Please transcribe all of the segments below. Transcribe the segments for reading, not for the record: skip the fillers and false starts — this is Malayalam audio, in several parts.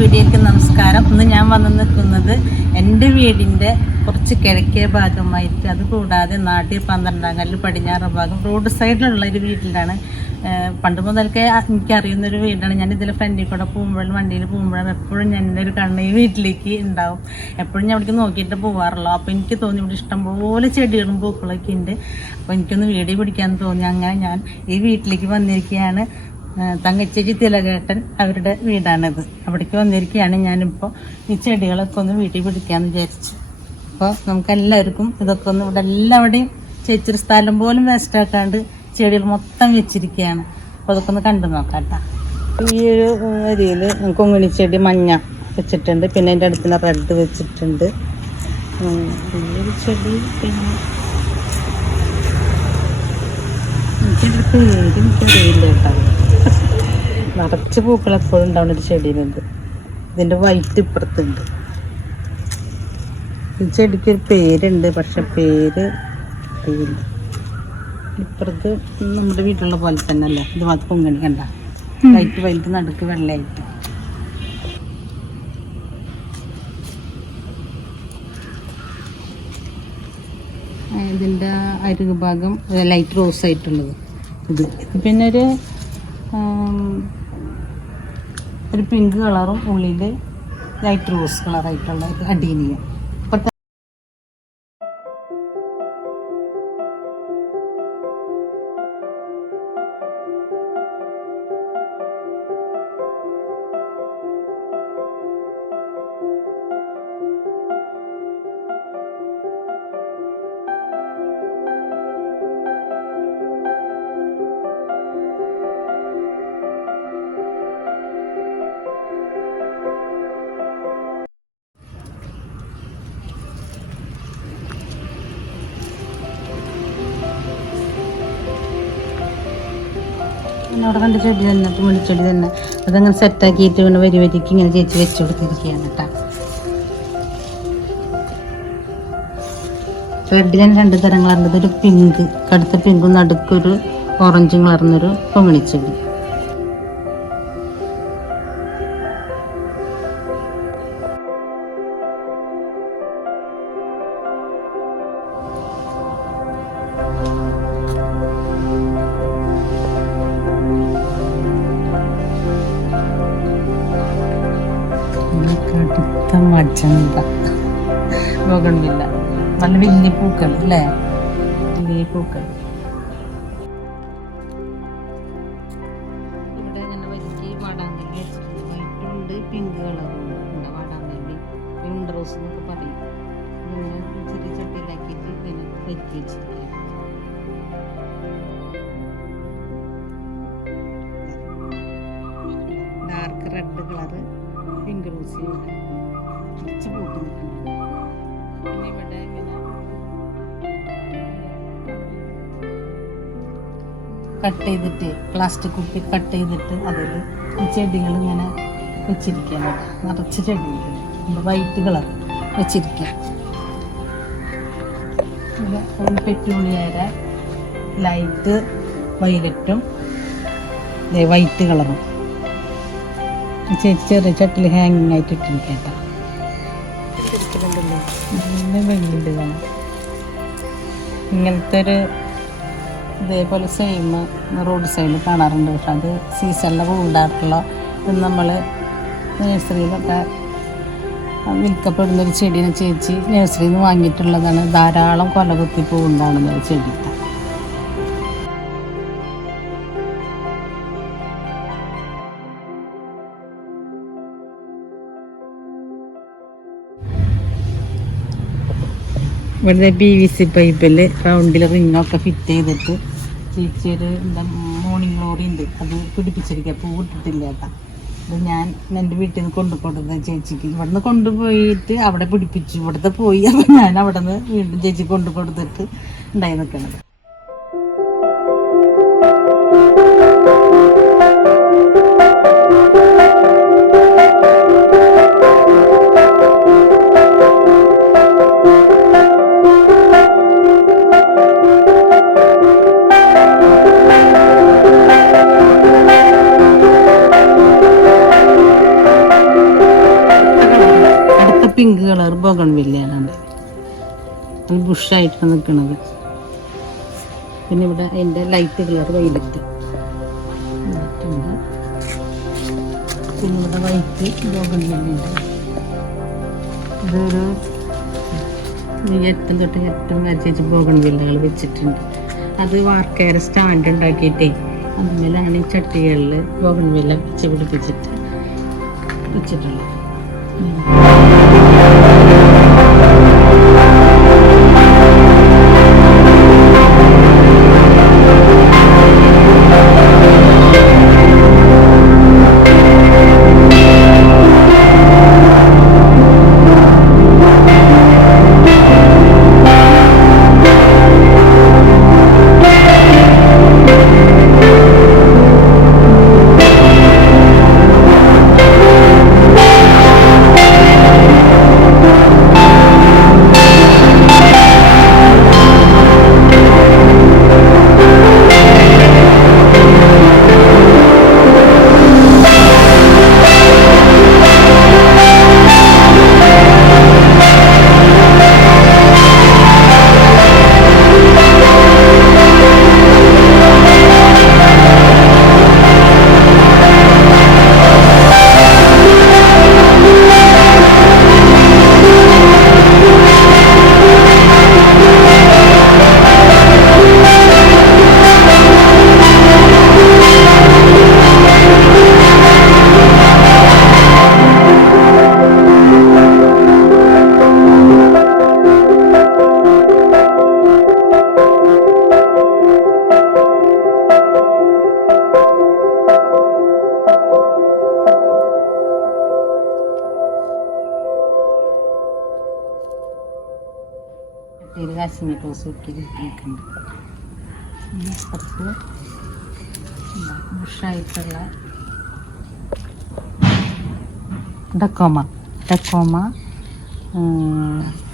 വീഡിയോയ്ക്ക് നമസ്കാരം. ഇന്ന് ഞാൻ വന്ന് നിൽക്കുന്നത് എൻ്റെ വീടിൻ്റെ കുറച്ച് കിഴക്കേ ഭാഗമായിട്ട്, അതുകൂടാതെ നാട്ടിൽ 12ാം കല്ല് പടിഞ്ഞാറ് ഭാഗം റോഡ് സൈഡിലുള്ള ഒരു വീട്ടിലാണ്. പണ്ട് മുതൽക്കേ എനിക്കറിയുന്നൊരു വീടാണ്. ഞാൻ ഇതിൽ ഫ്രണ്ടിൽ കൂടെ പോകുമ്പോഴും വണ്ടിയിൽ പോകുമ്പോഴും എപ്പോഴും ഞാൻ എൻ്റെ ഒരു കണ്ണ് ഈ വീട്ടിലേക്ക് ഉണ്ടാവും. എപ്പോഴും ഞാൻ അവിടേക്ക് നോക്കിയിട്ട് പോകാറുള്ളൂ. അപ്പോൾ എനിക്ക് തോന്നി ഇവിടെ ഇഷ്ടംപോലെ ചെടികളും പൂക്കളൊക്കെ ഉണ്ട്. അപ്പോൾ എനിക്കൊന്ന് വീഡിയോ പിടിക്കാൻ തോന്നി. അങ്ങനെ ഞാൻ ഈ വീട്ടിലേക്ക് വന്നിരിക്കുകയാണ്. തങ്കച്ചേച്ചി തിലകേട്ടൻ അവരുടെ വീടാണിത്. അവിടേക്ക് വന്നിരിക്കുകയാണ്. ഞാനിപ്പോൾ ഈ ചെടികളൊക്കെ ഒന്ന് വീട്ടിൽ പിടിക്കാമെന്ന് വിചാരിച്ചു. അപ്പോൾ നമുക്കെല്ലാവർക്കും ഇതൊക്കെ ഒന്ന് ഇവിടെ എല്ലാവിടെയും ചേച്ചിയൊരു സ്ഥലം പോലും വേസ്റ്റാക്കാണ്ട് ചെടികൾ മൊത്തം വെച്ചിരിക്കുകയാണ്. അപ്പോൾ അതൊക്കെ ഒന്ന് കണ്ടു നോക്കാം കേട്ടോ. ഈ ഒരു ഏരിയയിൽ കൊങ്ങിണി ചെടി മഞ്ഞ വെച്ചിട്ടുണ്ട്. പിന്നെ അതിൻ്റെ അടുത്തുള്ള റെഡ് വെച്ചിട്ടുണ്ട്. ഈ ഒരു ചെടി പിന്നെ എനിക്കറിയില്ല കേട്ടോ. നിറച്ച് പൂക്കൾ എപ്പോഴും ഉണ്ടാവുന്ന ഒരു ചെടിയിലുണ്ട്. ഇതിൻ്റെ വൈറ്റ് ഇപ്പുറത്തുണ്ട്. ഈ ചെടിക്ക് ഒരു പേരുണ്ട്, പക്ഷെ പേര് അറിയില്ല. ഇപ്പുറത്ത് നമ്മുടെ വീട്ടിലുള്ള പോലെ തന്നെ അല്ലേ. ഇത് മാത്രം പൊങ്ങണി കണ്ട വൈറ്റ് വൈറ്റ് നടുക്ക് വെള്ളയായിട്ട്. ഇതിൻ്റെ അരികു ഭാഗം ലൈറ്റ് റോസ് ആയിട്ടുള്ളത് ഇത്. പിന്നെ ഒരു പിങ്ക് കളറും ഉള്ളിൽ ലൈറ്റ് റോസ് കളറായിട്ടുള്ള അഡീനിയ. അവിടെ കണ്ട ചെടി തന്നെ, തുണിച്ചെടി തന്നെ. അതങ്ങനെ സെറ്റാക്കിയിട്ട് പിന്നെ വരിക്ക് ഇങ്ങനെ ചേച്ചി വെച്ച് കൊടുത്തിരിക്കുകയാണ് കേട്ടോ. റെഡ് ഞാൻ 2 തരങ്ങളുണ്ട്. ഇതൊരു പിങ്ക്, കടുത്ത പിങ്കും നടുക്കൊരു ഓറഞ്ചും കളർന്നൊരു പൊങ്ങണിച്ചെടി. കടുത്ത മജന്ത ബോഗൺവില്ല. നല്ല വലിയ പൂക്കൾ അല്ലേ, വലിയ പൂക്കൾ. ഇവിടെ ഇങ്ങനെ വലിയ വാടാങ്കല്ലി വെച്ചിട്ടുണ്ട്. വൈറ്റും ഉണ്ട്, പിങ്ക് കളറും ഉണ്ട്. വാടാങ്കല്ലി പിങ്ക് റോസ് എന്നൊക്കെ പറയും. ഇങ്ങനെ ചെറിയ ചട്ടിയിലാക്കിയിട്ട് ഇങ്ങനെ വെച്ച് വെച്ചിരിക്കുക. Dark red colour, pink rose കുറച്ച് പൂട്ട് നിൽക്കുന്നുണ്ട്. പിന്നെ ഇവിടെ ഇങ്ങനെ കട്ട് ചെയ്തിട്ട് പ്ലാസ്റ്റിക് കുപ്പി കട്ട് ചെയ്തിട്ട് അതിൽ ഈ ചെടികൾ ഇങ്ങനെ വെച്ചിരിക്കുകയാണ്. നിറച്ച് ചെടികൾ വൈറ്റ് കളർ വെച്ചിരിക്കുക. ഇവിടെ പെറ്റുള്ളിയേര ലൈറ്റ് വൈലറ്റും വൈറ്റ് കളറും ചേച്ചി ചെറിയ ചട്ടിൽ ഹാങ്ങിങ് ആയിട്ട് ഇട്ടിരിക്കട്ടോ. നല്ല ഭംഗിയുണ്ട് കാണാൻ. ഇങ്ങനത്തെ ഒരു ഇതേപോലെ സെയിം റോഡ് സൈഡിൽ കാണാറുണ്ട്. പക്ഷെ അത് സീസണിൽ പൂണ്ടായിട്ടുള്ള നമ്മൾ നഴ്സറിയിലൊക്കെ വിൽക്കപ്പെടുന്നൊരു ചെടീനെ ചേച്ചി നഴ്സറിയിൽ നിന്ന് വാങ്ങിയിട്ടുള്ളതാണ്. ധാരാളം കൊലകുത്തി പൂവുണ്ടാകുന്ന ഒരു ചെടി. ഇവിടുത്തെ PVC പൈപ്പിൽ റൗണ്ടിൽ റിങ്ങൊക്കെ ഫിറ്റ് ചെയ്തിട്ട് ചേച്ചി ഒരു മോർണിംഗ് ഗ്ലോറി ഉണ്ട്, അത് പിടിപ്പിച്ചിരിക്കുക. പൂവ് ഇട്ടിട്ടില്ല കേട്ടോ. അത് ഞാൻ എൻ്റെ വീട്ടിൽ നിന്ന് കൊണ്ടുപോകുന്നത് ചേച്ചിക്ക്. ഇവിടുന്ന് കൊണ്ടുപോയിട്ട് അവിടെ പിടിപ്പിച്ചു. ഇവിടുത്തെ പോയി അപ്പം ഞാൻ അവിടെ നിന്ന് വീണ്ടും ചേച്ചി കൊണ്ടുകൊടുത്തിട്ട് ഉണ്ടായി നിൽക്കണത്. പിങ്ക് കളർ ബോഗൺവില്ലയാണ്, അത് ബുഷായിട്ട് നിൽക്കുന്നത്. പിന്നെ ഇവിടെ അതിൻ്റെ ലൈറ്റ് കളർ വൈലറ്റ് ഉണ്ട്. പിന്നെ ഇവിടെ വൈറ്റ് ബോഗൺവില്ലുണ്ട്. ഇതൊരു ഏറ്റവും തൊട്ട് ഏറ്റവും വരച്ച് ബോഗൺവില്ലകൾ വെച്ചിട്ടുണ്ട്. അത് വാർക്കയർ സ്റ്റാൻഡ് ഉണ്ടാക്കിയിട്ടേ അതുമേലാണ് ഈ ചട്ടികളിൽ ബോഗൺവില്ല വെച്ച് പിടിപ്പിച്ചിട്ട് വെച്ചിട്ടുള്ളത്. കാശ്മീർ റോസ് നിൽക്കുന്നുണ്ട്. അപ്പുറത്ത് ബുഷായിട്ടുള്ള ഡക്കോമ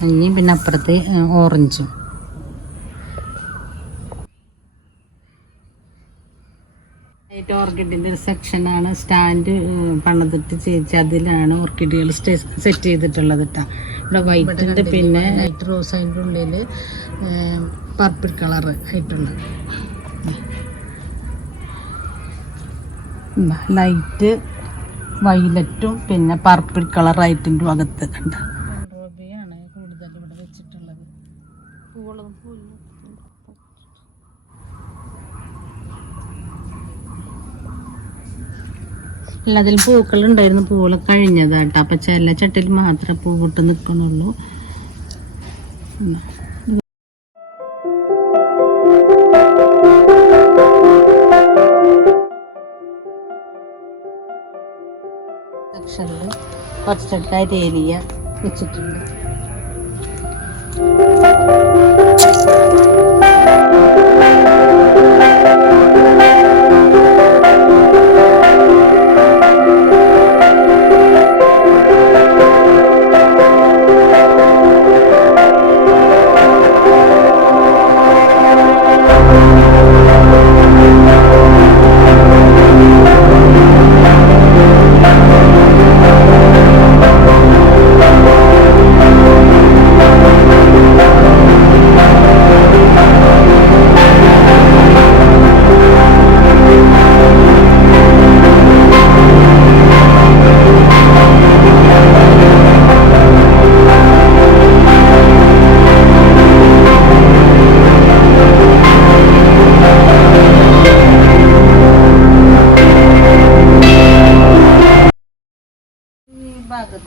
മഞ്ഞയും പിന്നെ അപ്പുറത്ത് ഓറഞ്ചും. ഓർക്കിഡിൻ്റെ ഒരു സെക്ഷനാണ്. സ്റ്റാൻഡ് പണിതിട്ട് ചേച്ചി അതിലാണ് ഓർക്കിഡുകൾ സെറ്റ് ചെയ്തിട്ടുള്ളത് കേട്ടോ. ഇവിടെ വൈറ്റിൻ്റെ പിന്നെ വൈറ്റ് റോസ് അതിൻ്റെ ഉള്ളിൽ പർപ്പിൾ കളർ ആയിട്ടുള്ളത്. ലൈറ്റ് വൈലറ്റും പിന്നെ പർപ്പിൾ കളർ ആയിട്ടിൻ്റെ അകത്ത് കണ്ട റോബിയാണ് കൂടുതൽ ഇവിടെ വെച്ചിട്ടുള്ളത്. എല്ലാത്തിലും പൂക്കളുണ്ടായിരുന്നു, പൂവൊക്കെ കഴിഞ്ഞതാട്ടോ. അപ്പം ചില ചട്ടിയിൽ മാത്രമേ പൂവിട്ട് നിൽക്കണുള്ളൂ. സെക്ഷനിൽ കുറച്ചൊക്കെ അരേലിയ വെച്ചിട്ടുണ്ട്.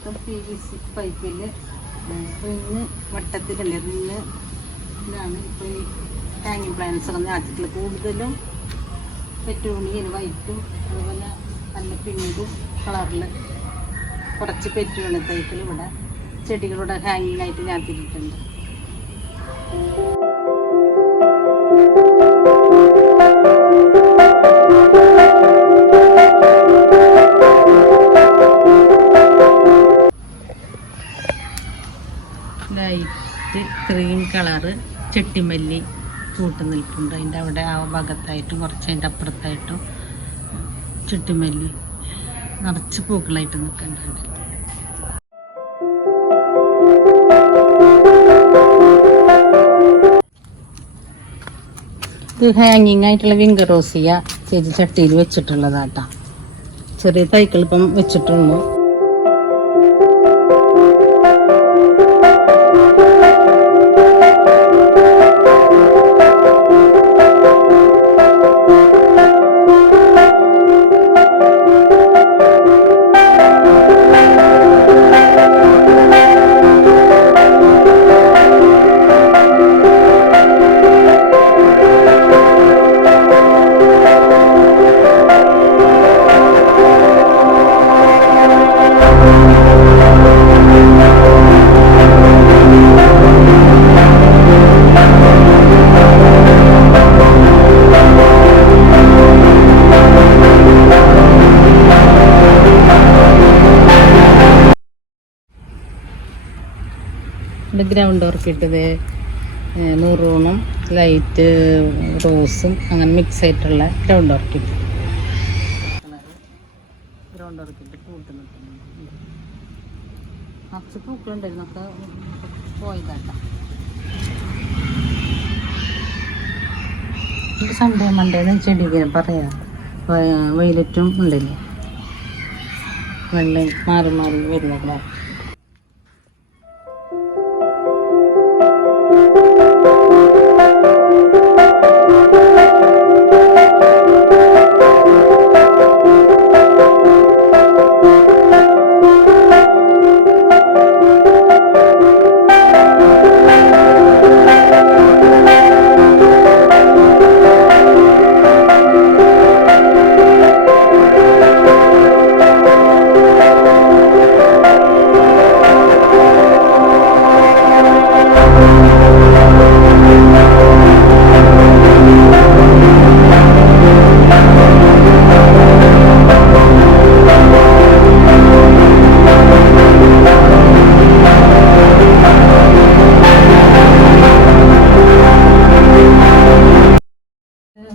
മൊത്തം PVC പൈപ്പിൽ റിങ് വട്ടത്തിലല്ലേ റിങ് ഇതാണ് ഇപ്പോൾ ഈ ഹാങ്ങിങ് പ്ലാന്റ്സ് ഒക്കെ നാട്ടിൽ കൂടുതലും പെറ്റൂണിയൻ വൈറ്റും അതുപോലെ നല്ല പിങ്കും കളറിൽ കുറച്ച് പെറ്റൂണി തൈകൾ ഇവിടെ ചെടികളുടെ ഹാങ്ങിങ് ആയിട്ട് ഞാൻ തിരിച്ചിട്ടുണ്ട്. ലൈറ്റ് ക്രീം കളറ് ചെട്ടിമല്ലി പൂട്ട് നിൽപ്പുണ്ട്. അതിൻ്റെ അവിടെ ആ ഭാഗത്തായിട്ടും കുറച്ച് അതിൻ്റെ അപ്പുറത്തായിട്ടും ചെട്ടിമല്ലി നിറച്ച് പൂക്കളായിട്ട് നിൽക്കുന്നുണ്ട്. ഇത് ഹാങ്ങിങ് ആയിട്ടുള്ള വിങ്കറോസിയ ചേച്ചി ചട്ടിയിൽ വെച്ചിട്ടുള്ളതാട്ടാ. ചെറിയ തൈകൾ ഇപ്പം വെച്ചിട്ടുള്ളൂ. ഗ്രൗണ്ട് ഓർക്കിഡ് മെറൂണും ലൈറ്റ് റോസും അങ്ങനെ മിക്സ് ആയിട്ടുള്ള ഗ്രൗണ്ട് ഓർക്കിഡ് പൂട്ട് നിൽക്കുന്നുണ്ട്. കുറച്ച് പൂക്കളുണ്ടായിരുന്നു, ഒക്കെ പോയതാട്ട. സൺഡേ മണ്ടേന്ന് ചെടിക്ക് പറയാം. വയലറ്റും ഉണ്ടല്ലേ, വെള്ളം മാറി മാറി വരുന്ന കളർ.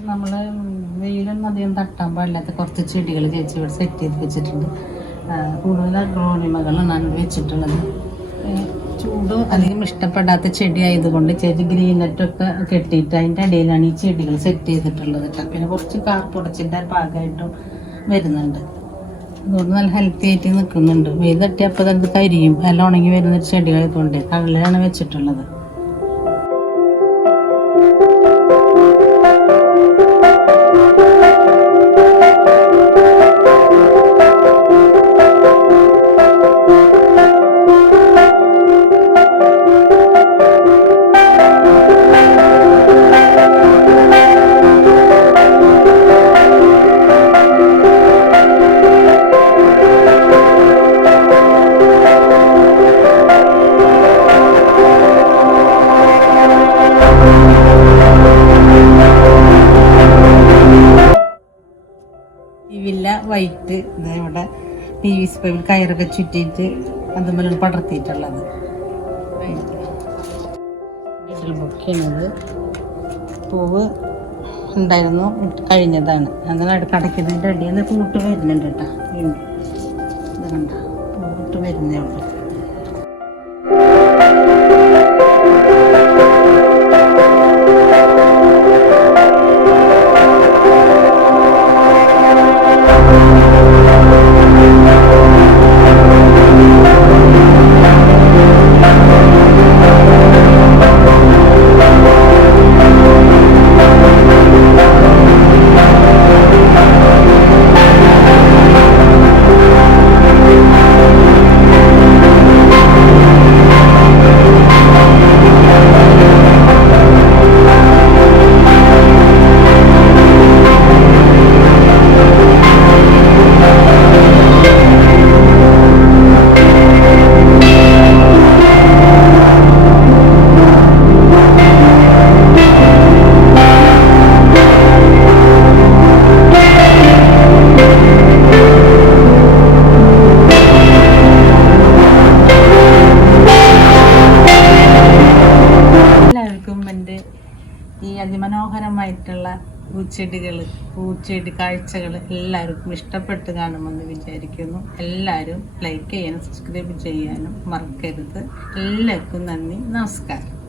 നമ്മൾ വെയിലൊന്നും അധികം തട്ടാൻ പാടില്ലാത്ത കുറച്ച് ചെടികൾ ചേച്ചി ഇവിടെ സെറ്റ് ചെയ്ത് വെച്ചിട്ടുണ്ട്. കൂടുതൽ അഗ്രോണിമകളാണ് വെച്ചിട്ടുള്ളത്. ചൂട് അധികം ഇഷ്ടപ്പെടാത്ത ചെടി ആയതുകൊണ്ട് ചേച്ചി ഗ്രീൻ നെറ്റൊക്കെ കെട്ടിയിട്ട് അതിൻ്റെ ഇടയിലാണ് ഈ ചെടികൾ സെറ്റ് ചെയ്തിട്ടുള്ളത് കേട്ടോ. പിന്നെ കുറച്ച് കാർപ്പുടച്ചിൻ്റെ ഭാഗമായിട്ടും വരുന്നുണ്ട്. അതുകൊണ്ട് നല്ല ഹെൽത്തി ആയിട്ട് നിൽക്കുന്നുണ്ട്. വെയിൽ തട്ടിയപ്പോൾ അത് കരിയും. എല്ലാം ഉണങ്ങി വരുന്ന ചെടികളായതുകൊണ്ട് കള്ളിലാണ് വെച്ചിട്ടുള്ളത്. വൈറ്റ് ഇവിടെ PVC പൈപ്പിൽ കയറൊക്കെ ചുറ്റിയിട്ട് അതുപോലെ പടർത്തിയിട്ടുള്ളത്. ബൊക്കെയാണത്. പൂവ് ഉണ്ടായിരുന്നു, കഴിഞ്ഞതാണ്. അങ്ങനെ കടയ്ക്കുന്നതിൻ്റെ അടിയിൽ നിന്ന് പൂട്ട് വരുന്നുണ്ട് കേട്ടോ. ഇത് കണ്ട പൂട്ട് വരുന്നേ ഉള്ളൂ. ഈ അതിമനോഹരമായിട്ടുള്ള പൂച്ചെടി കാഴ്ചകൾ എല്ലാവർക്കും ഇഷ്ടപ്പെട്ട് കാണുമെന്ന് വിചാരിക്കുന്നു. എല്ലാവരും ലൈക്ക് ചെയ്യാനും സബ്സ്ക്രൈബ് ചെയ്യാനും മറക്കരുത്. എല്ലാവർക്കും നന്ദി, നമസ്കാരം.